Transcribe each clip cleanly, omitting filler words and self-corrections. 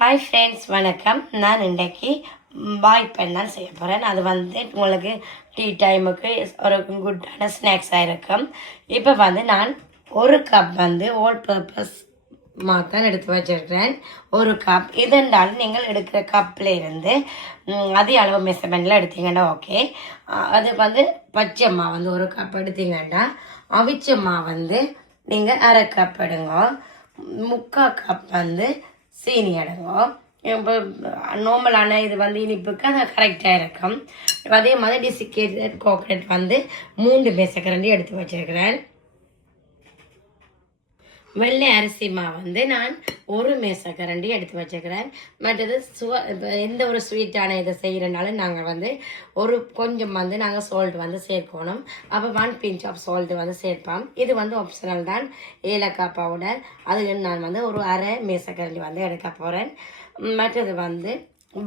Hi friends, வணக்கம். நான் இன்றைக்கி பாய் பென் தான் செய்ய போகிறேன். அது வந்து உங்களுக்கு டீ டைமுக்கு ஒரு குட்டான ஸ்நாக்ஸாக இருக்கும். இப்போ வந்து நான் ஒரு கப் வந்து ஓல் பர்பஸ் மாத்தான் எடுத்து வச்சிருக்கிறேன். ஒரு கப் இதென்றாலும் நீங்கள் எடுக்கிற கப்பில் இருந்து அதே அளவு மெஷர்மெண்ட்டில் எடுத்தீங்கன்னா ஓகே. அது வந்து பச்சை மாவு வந்து ஒரு கப் எடுத்தீங்கன்னா அவிச்ச மாவு வந்து நீங்கள் அரை கப் எடுங்க. 3/4 கப் வந்து சீனி எடுங்கோ. இப்போ நார்மலான இது வந்து இனிப்புக்கு அது கரெக்டாக இருக்கும். அதே மாதிரி டிசிகேட்டட் கோகனட் வந்து 3 மேசக்கரண்டி எடுத்து வச்சிருக்கிறேன். வெள்ளை அரிசி மாவு வந்து நான் 1 மேசக்கரண்டி எடுத்து வச்சுக்கிறேன். மற்றது எந்த ஒரு ஸ்வீட்டான இதை செய்கிறனாலும் நாங்கள் வந்து கொஞ்சம் வந்து நாங்கள் சால்ட் வந்து சேர்க்கணும். அப்போ 1 பிஞ்ச் ஆஃப் சால்ட் வந்து சேர்ப்போம். இது வந்து ஆப்ஷனல் தான். ஏலக்காய் பவுடர் அது நான் வந்து ஒரு அரை மேசக்கரண்டி வந்து எடுக்க போகிறேன். மற்றது வந்து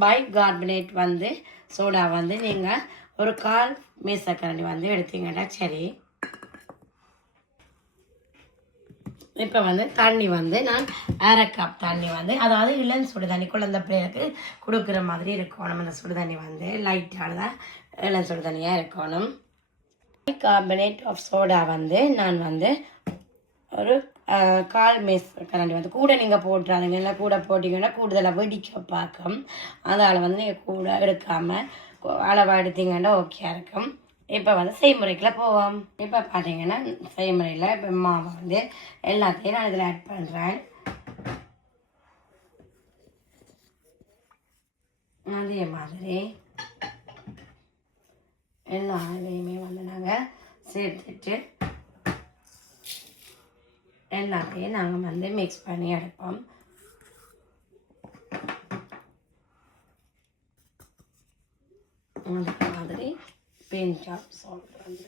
பைகார்பனேட் வந்து சோடா வந்து நீங்கள் ஒரு 1/4 மேசக்கரண்டி வந்து எடுத்தீங்கன்னா சரி. இப்போ வந்து தண்ணி வந்து நான் அரை கப் தண்ணி வந்து, அதாவது இளம் சுடு தண்ணி குழந்தை பிள்ளைகளுக்கு கொடுக்குற மாதிரி இருக்கணும். அந்த சுடு தண்ணி வந்து லைட்டானதாக இளம் சுடு தண்ணியாக இருக்கணும். கார்பனேட் ஆஃப் சோடா வந்து நான் வந்து ஒரு 1/4 மேசக்கரண்டி வந்து கூட நீங்கள் போட்டுறாதீங்க. இல்லை கூட போட்டிங்கன்னா கூடுதலாக வெடிக்க பார்க்கும். அதால் வந்து நீங்கள் கூட எடுக்காமல் அளவாக எடுத்தீங்கன்னா ஓகே இருக்கும். இப்போ வந்து செய்முறைக்குள்ள போவோம். இப்போ பார்த்தீங்கன்னா செய்முறையில் இப்போ மாவை வந்து எல்லாத்தையும் நான் இதில் ஆட் பண்ணுறேன். அதே மாதிரி எல்லா இதையுமே வந்து நாங்கள் சேர்த்துட்டு எல்லாத்தையும் நாங்கள் வந்து மிக்ஸ் பண்ணி எடுப்போம். அதே மாதிரி பிஞ்ச் ஆஃப் சால்ட் வந்து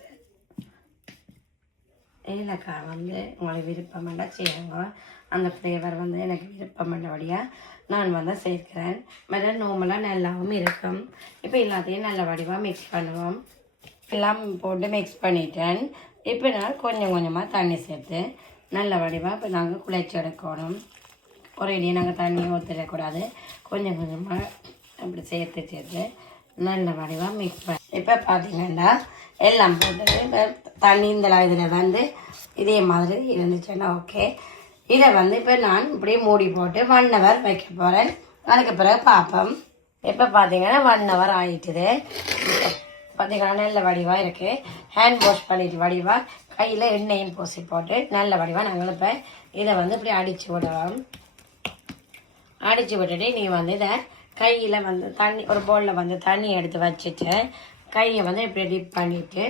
ஏலக்காய் வந்து உங்களுக்கு விருப்பமெண்டா செய்யுங்க. அந்த ஃப்ளேவர் வந்து எனக்கு விருப்பமெண்டபடியாக நான் வந்து சேர்க்கிறேன். மேலே நார்மலாக நல்லாவும் இருக்கும். இப்போ எல்லாத்தையும் நல்ல வடிவாக மிக்ஸ் பண்ணுவோம். எல்லாம் போட்டு மிக்ஸ் பண்ணிட்டேன். இப்போ நான் கொஞ்சம் கொஞ்சமாக தண்ணி சேர்த்து நல்ல வடிவாக இப்போ நாங்கள் குழைச்சி எடுக்கணும். ஒரேடியே நாங்கள் தண்ணி ஊற்றிடக்கூடாது. கொஞ்சம் கொஞ்சமாக அப்படி சேர்த்து நல்ல வடிவாக மிக்ஸ் பண்ணி இப்போ பார்த்தீங்கன்னா எல்லாம் போட்டு இப்போ தண்ணி இந்த இதில் வந்து இதே மாதிரி இருந்துச்சுன்னா ஓகே. இதை வந்து இப்போ நான் இப்படியே மூடி போட்டு 1 hour வைக்க போகிறேன். அதுக்கு பிறகு பார்ப்போம். இப்போ பார்த்தீங்கன்னா 1 hour ஆகிட்டுது. பார்த்தீங்கன்னா நல்ல வடிவாக இருக்குது. ஹேண்ட் வாஷ் பண்ணிட்டு வடிவாக கையில் எண்ணெயும் பூசி போட்டு நல்ல வடிவாக நாங்கள் இப்போ இதை வந்து இப்படி அடித்து விடுவோம். அடித்து விட்டுட்டு நீ வந்து இதை கையில் வந்து தண்ணி ஒரு பவுலில் வந்து தண்ணி எடுத்து வச்சுட்டு கையை வந்து இப்படி டிப் பண்ணிவிட்டு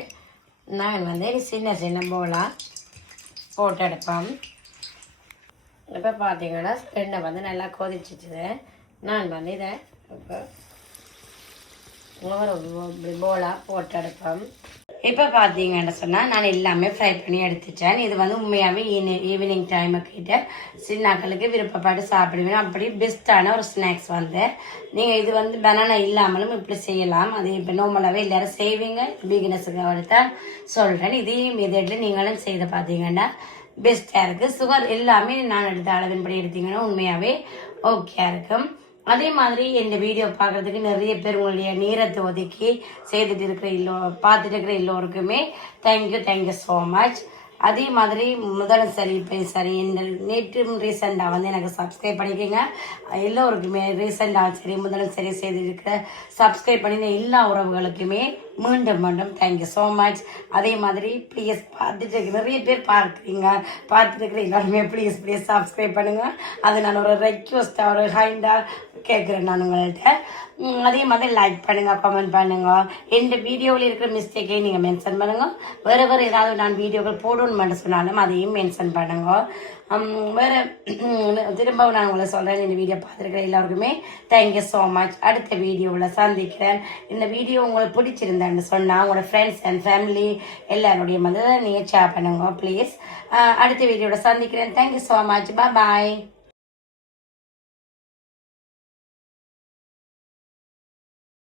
நான் வந்து சின்ன சின்ன பவுலாக போட்டு எடுப்பேன். இப்போ பார்த்தீங்கன்னா எண்ணெய் வந்து நல்லா கொதிச்சிச்சு. நான் வந்து இதை இப்போ இப்படி பவுலாக போட்டு எடுப்பேன். இப்போ பார்த்தீங்கன்னு சொன்னால் நான் எல்லாமே ஃப்ரை பண்ணி எடுத்துட்டேன். இது வந்து உண்மையாகவே ஈவினிங் டைமுக்கிட்ட சின்னாக்களுக்கு விருப்பப்பட்டு சாப்பிடுவேன். அப்படி பெஸ்ட்டான ஒரு ஸ்நாக்ஸ் வந்து நீங்கள் இது வந்து பனானா இல்லாமலும் இப்படி செய்யலாம். அது இப்போ நார்மலாகவே எல்லாரும் செய்வீங்க. பிகினஸுக்கு எடுத்தா சொல்கிறேன். இதையும் இதில் நீங்களும் செய்து பார்த்தீங்கன்னா பெஸ்ட்டாக இருக்குது. சுகர் எல்லாமே நான் எடுத்த அளவின்படி எடுத்தீங்கன்னா உண்மையாகவே ஓகே இருக்கும். அதே மாதிரி இந்த வீடியோ பார்க்குறதுக்கு நிறைய பேர் உங்களுடைய நேரத்தை ஒதுக்கி செய்துட்டு இருக்கிற பார்த்துட்டு இருக்கிற எல்லோருக்குமே தேங்க்யூ ஸோ மச். அதே மாதிரி முதலும் சரி இப்போ சரி இந்த நேற்றும் ரீசெண்டாக வந்து எனக்கு சப்ஸ்கிரைப் பண்ணிக்கோங்க. எல்லோருக்குமே ரீசெண்டாக சரி முதலும் சரி செய்திருக்கிற சப்ஸ்கிரைப் பண்ணின எல்லா உறவுகளுக்குமே மீண்டும் தேங்க்யூ ஸோ மச். அதே மாதிரி ப்ளீஸ் பார்த்துட்டு நிறைய பேர் பார்த்துட்டு இருக்கிற எல்லாருமே ப்ளீஸ் சப்ஸ்கிரைப் பண்ணுங்கள். அது நான் ஒரு ரெக்வஸ்ட்டாக ஒரு ஹைண்டாக கேட்குறேன் நான் உங்கள்கிட்ட. அதே மாதிரி லைக் பண்ணுங்கள், கமெண்ட் பண்ணுங்கள். எந்த வீடியோவில் இருக்கிற மிஸ்டேக்கையும் நீங்கள் மென்ஷன் பண்ணுங்கள். வேறு ஏதாவது நான் வீடியோக்கள் போடணும்னு சொன்னாலும் அதையும் மென்ஷன் பண்ணுங்க. வேறு திரும்ப நான் உங்களை சொல்கிறேன். இந்த வீடியோ பார்த்துருக்கிற எல்லாருக்குமே தேங்க்யூ ஸோ மச். அடுத்த வீடியோவில் சந்திக்கிறேன். இந்த வீடியோ உங்களுக்கு பிடிச்சிருந்தேன்னு சொன்னால் உங்களோட ஃப்ரெண்ட்ஸ் அண்ட் ஃபேமிலி எல்லாருடைய வந்து நீங்கள் ஷேர் பண்ணுங்க ப்ளீஸ். அடுத்த வீடியோவில் சந்திக்கிறேன். Thank you so much. பாய்.